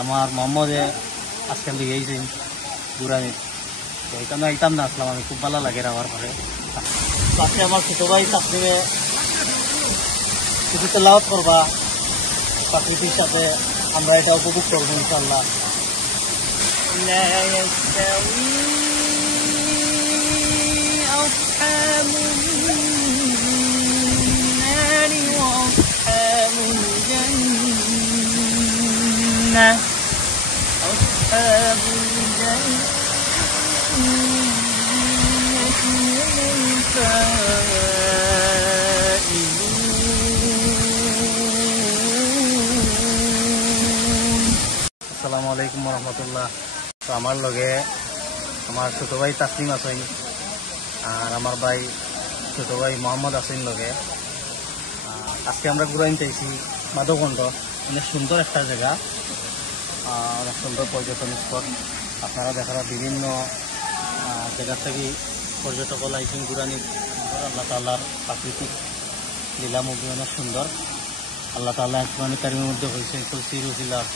আমার মোহাম্মদে আজকাল লিগে আইছেন গুরানিত, তো এখানে আইতাম না আসলাম, আমি খুব ভালো লাগে আমার পরে। পাশে আমার ছোট ভাই তাকরিবে কিছু তেলাওয়াত করবা, প্রাকৃতির সাথে আমরা এটা উপভোগ করবো ইনশাল্লাহ। لا يستوي أصحاب النار وأصحاب الجنة أصحاب الجنة هم الفائزون। আসসালামু আলাইকুম রহমতুল্লাহ। তো আমার লগে আমার ছোট ভাই তাসলিম আছেন আর আমার ভাই ছোট ভাই মোহাম্মদ আছেন লগে। আজকে আমরা ঘুরাইন চাইছি মাধবকুণ্ড, অনেক সুন্দর একটা জায়গা, অনেক সুন্দর পর্যটন স্পট। আপনারা দেখার বিভিন্ন জায়গার থেকে পর্যটক আইসেন ঘুরানি। আল্লাহ তাআলার প্রাকৃতিক লীলামগ্ন অনেক সুন্দর। আল্লাহ তাআলা কোরআন কারীমের মধ্যে হয়েছে সিরুজিলার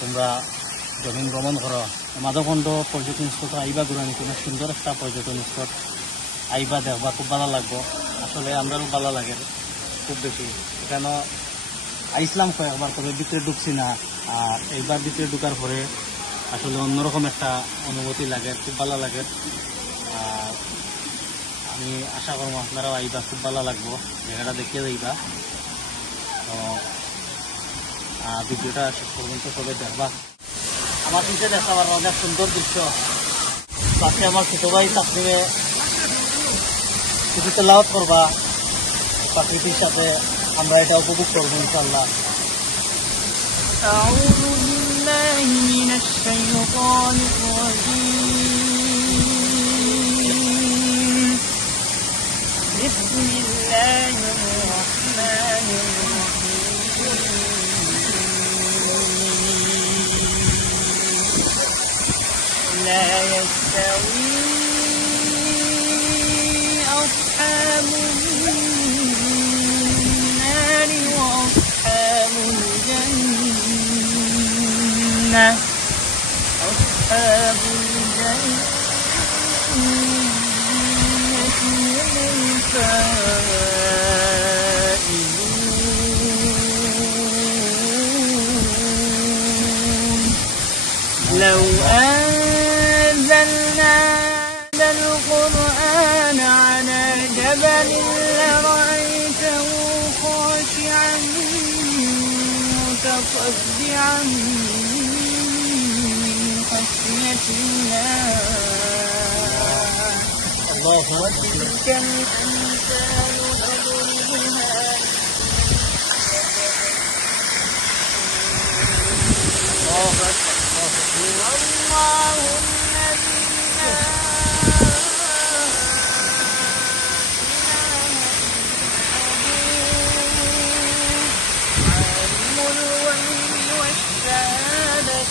তোমরা জমিন ভ্রমণ করো। মাধবকুণ্ড পর্যটন স্পট আইবা ঘুরানি, অনেক সুন্দর একটা পর্যটন স্পট। আইবা দেখবা, খুব ভালো লাগবো। আসলে আমরাও ভালো লাগে খুব বেশি। এখানে আইসলাম কয়েকবার, তবে ভিতরে ঢুকছি না। আর এইবার ভিতরে ঢুকার পরে আসলে অন্যরকম একটা অনুভূতি লাগে, খুব ভালো লাগে। আর আমি আশা করবো আপনারাও আইবা, খুব ভালো লাগবো, জায়গাটা দেখিয়ে যাইবা। তো ভিডিওটা শেষ পর্যন্ত সবাই দেখবা। আমার পিছিয়ে দেখা পারবো অনেক সুন্দর দৃশ্য। পাশে আমার ছোট ভাই তাকরিবে কিছু তেলাওয়াত করবা, প্রাকৃতির সাথে আমরা এটা উপভোগ করবো ইনশাল্লাহ। أعوذ بالله من الشيطان الرجيم. بسم الله الرحمن الرحيم. لا يستوي أصحاب النار وأصحاب الجنة أصحاب الجنة هم الفائزون. لو أنزلنا هذا القرآن على جبل لرأيته خاشعا متصدعا من خشية الله. وتلك الأمثال نضربها الله الذي لا عالم الغيب والشهادة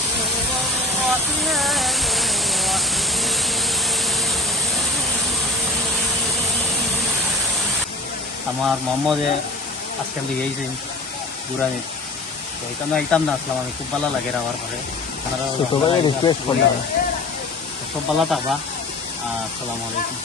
الرحمن الرحيم. আমার মোহাম্মদে আজকাল লিগে আইছেন ঘুরানি, তো এখানে আইতাম না আসলাম, আমি খুব ভালো লাগে আমার পরে। সব ভালো থাকবা। আসসালামু আলাইকুম।